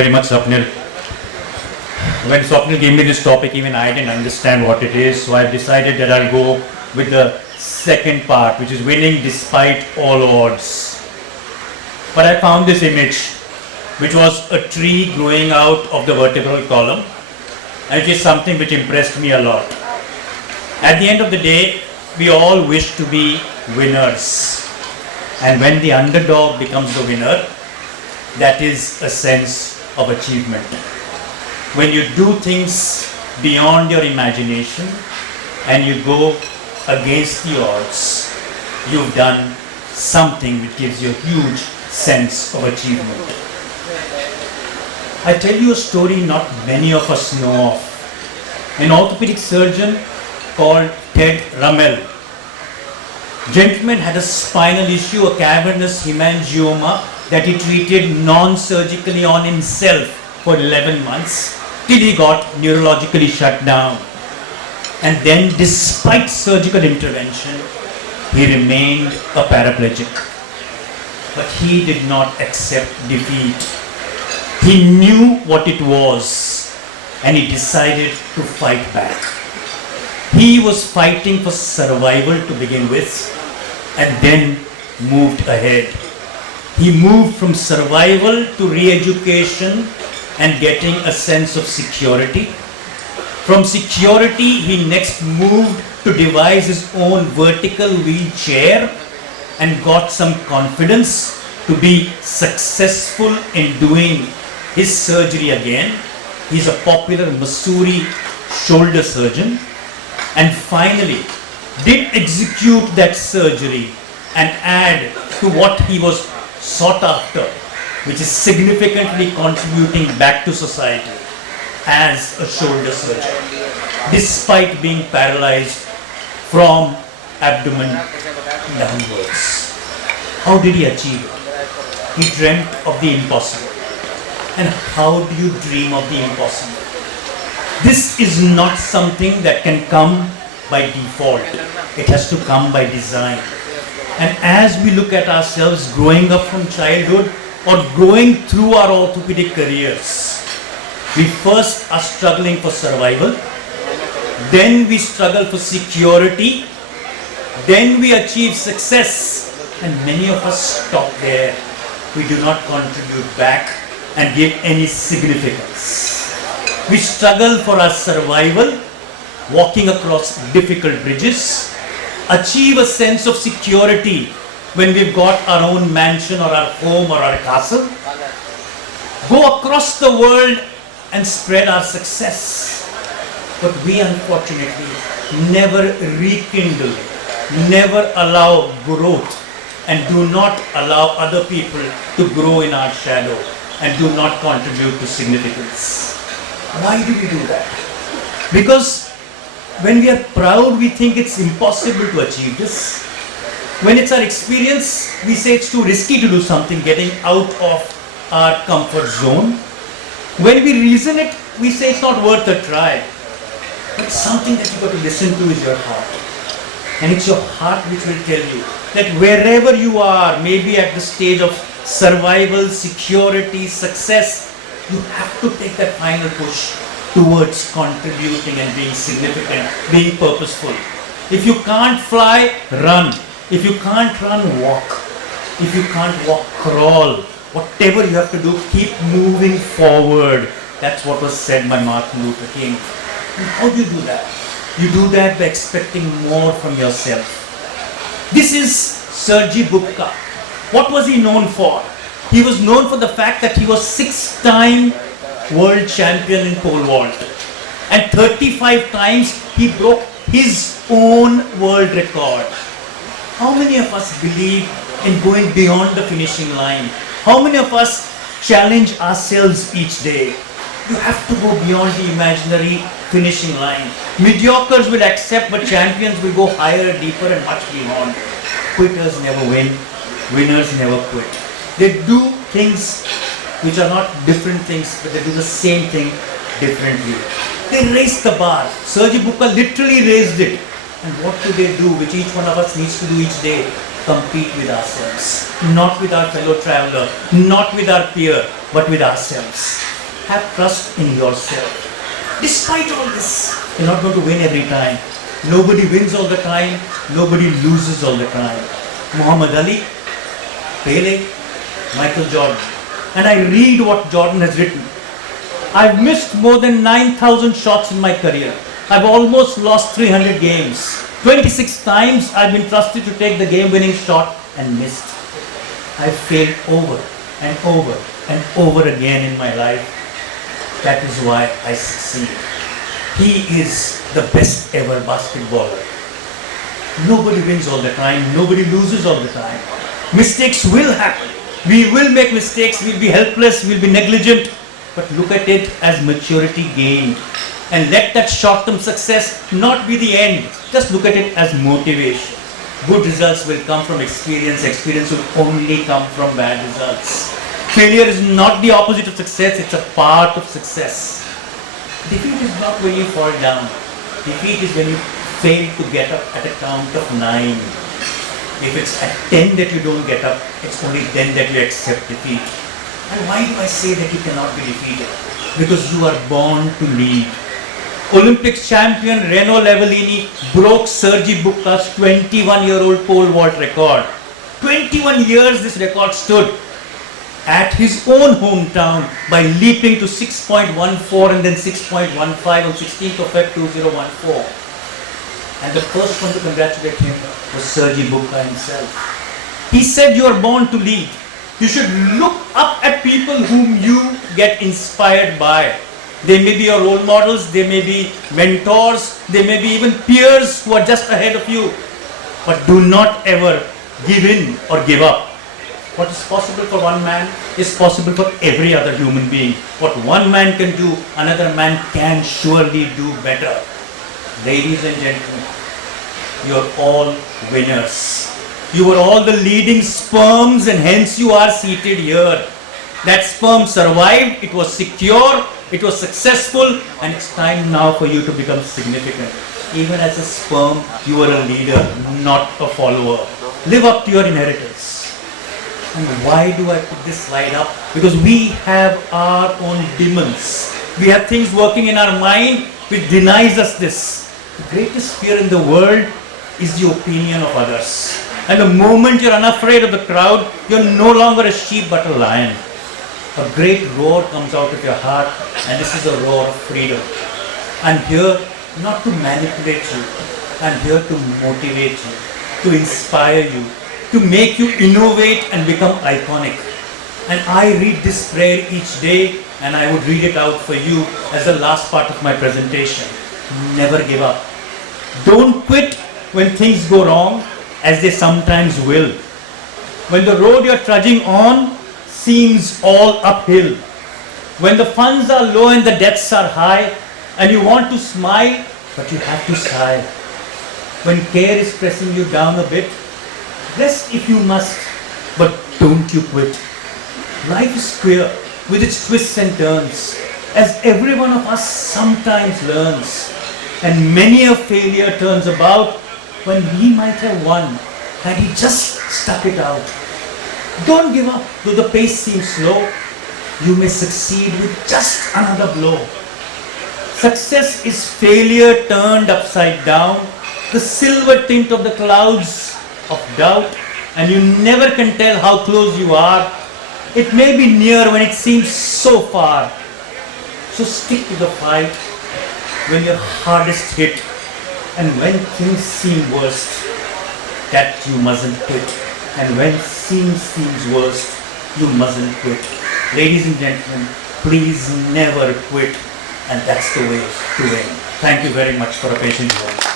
very much, Swapnil. When Swapnil gave me this topic, even I didn't understand what it is, so I've decided that I'll go with the second part, which is winning despite all odds. But I found this image, which was a tree growing out of the vertebral column, and it is something which impressed me a lot. At the end of the day, we all wish to be winners. And when the underdog becomes the winner, that is a sense of achievement. When you do things beyond your imagination and you go against the odds, you've done something which gives you a huge sense of achievement. I tell you a story not many of us know of. An orthopedic surgeon called Ted Rummel. Gentleman had a spinal issue, a cavernous hemangioma, that he treated non-surgically on himself for 11 months till he got neurologically shut down. And then, despite surgical intervention, he remained a paraplegic. But he did not accept defeat. He knew what it was and he decided to fight back. He was fighting for survival to begin with and then moved ahead. He moved from survival to re-education and getting a sense of security. From security, he next moved to devise his own vertical wheelchair and got some confidence to be successful in doing his surgery again. He's a popular Missouri shoulder surgeon, and finally did execute that surgery and add to what he was sought after, which is significantly contributing back to society as a shoulder surgeon, despite being paralyzed from abdomen downwards. How did he achieve it? He dreamt of the impossible. And how do you dream of the impossible? This is not something that can come by default. It has to come by design. And as we look at ourselves growing up from childhood or growing through our orthopedic careers, we first are struggling for survival, then we struggle for security, then we achieve success, and many of us stop there. We do not contribute back and give any significance. We struggle for our survival, walking across difficult bridges, achieve a sense of security when we've got our own mansion or our home or our castle, go across the world and spread our success. But we unfortunately never rekindle, never allow growth, and do not allow other people to grow in our shadow and do not contribute to significance. Why do we do that? Because when we are proud, we think it's impossible to achieve this. When it's our experience, we say it's too risky to do something, getting out of our comfort zone. When we reason it, we say it's not worth a try. But something that you've got to listen to is your heart. And it's your heart which will tell you that wherever you are, maybe at the stage of survival, security, success, you have to take that final push towards contributing and being significant, being purposeful. If you can't fly, run. If you can't run, walk. If you can't walk, crawl. Whatever you have to do, keep moving forward. That's what was said by Martin Luther King. And how do you do that? You do that by expecting more from yourself. This is Sergey Bubka. What was he known for? He was known for the fact that he was 6-time world champion in pole vault. And 35 times he broke his own world record. How many of us believe in going beyond the finishing line? How many of us challenge ourselves each day? You have to go beyond the imaginary finishing line. Mediocres will accept, but champions will go higher, deeper, and much beyond. Quitters never win. Winners never quit. They do things which are not different things, but they do the same thing differently. They raise the bar. Sergey Bubka literally raised it. And what do they do, which each one of us needs to do each day? Compete with ourselves. Not with our fellow traveler, not with our peer, but with ourselves. Have trust in yourself. Despite all this, you're not going to win every time. Nobody wins all the time. Nobody loses all the time. Muhammad Ali, Pele, Michael Jordan. And I read what Jordan has written. I've missed more than 9,000 shots in my career. I've almost lost 300 games. 26 times I've been trusted to take the game-winning shot and missed. I've failed over and over and over again in my life. That is why I succeed. He is the best ever basketballer. Nobody wins all the time. Nobody loses all the time. Mistakes will happen. We will make mistakes. We'll be helpless. We'll be negligent. But look at it as maturity gained. And let that short-term success not be the end. Just look at it as motivation. Good results will come from experience. Experience will only come from bad results. Failure is not the opposite of success. It's a part of success. Defeat is not when you fall down. Defeat is when you fail to get up at a count of 9. If it's at 10 that you don't get up, it's only then that you accept defeat. And why do I say that you cannot be defeated? Because you are born to lead. Olympics champion Reno Levellini broke Sergei Bubka's 21-year-old pole vault record. 21 years this record stood at his own hometown by leaping to 6.14 and then 6.15 on 16th of February 2014. And the first one to congratulate him was Sergei Bubka himself. He said, you are born to lead. You should look up at people whom you get inspired by. They may be your role models, they may be mentors, they may be even peers who are just ahead of you. But do not ever give in or give up. What is possible for one man is possible for every other human being. What one man can do, another man can surely do better. Ladies and gentlemen, you are all winners. You were all the leading sperms and hence you are seated here. That sperm survived, it was secure, it was successful, and it's time now for you to become significant. Even as a sperm, you are a leader, not a follower. Live up to your inheritance. And why do I put this slide up? Because we have our own demons. We have things working in our mind which denies us this. The greatest fear in the world is the opinion of others. And the moment you're unafraid of the crowd, you're no longer a sheep but a lion. A great roar comes out of your heart, and this is a roar of freedom. I'm here not to manipulate you. I'm here to motivate you, to inspire you, to make you innovate and become iconic. And I read this prayer each day, and I would read it out for you as the last part of my presentation. Never give up. Don't quit when things go wrong, as they sometimes will. When the road you're trudging on seems all uphill. When the funds are low and the debts are high, and you want to smile, but you have to sigh. When care is pressing you down a bit, rest if you must, but don't you quit. Life is queer with its twists and turns, as every one of us sometimes learns. And many a failure turns about when we might have won, and he just stuck it out. Don't give up, though the pace seems slow. You may succeed with just another blow. Success is failure turned upside down, the silver tint of the clouds of doubt, and you never can tell how close you are. It may be near when it seems so far. So stick to the fight when you're hardest hit, and when things seem worst, that you mustn't quit. And when things seems worst, you mustn't quit. Ladies and gentlemen, please never quit, and that's the way to win. Thank you very much for a patient word.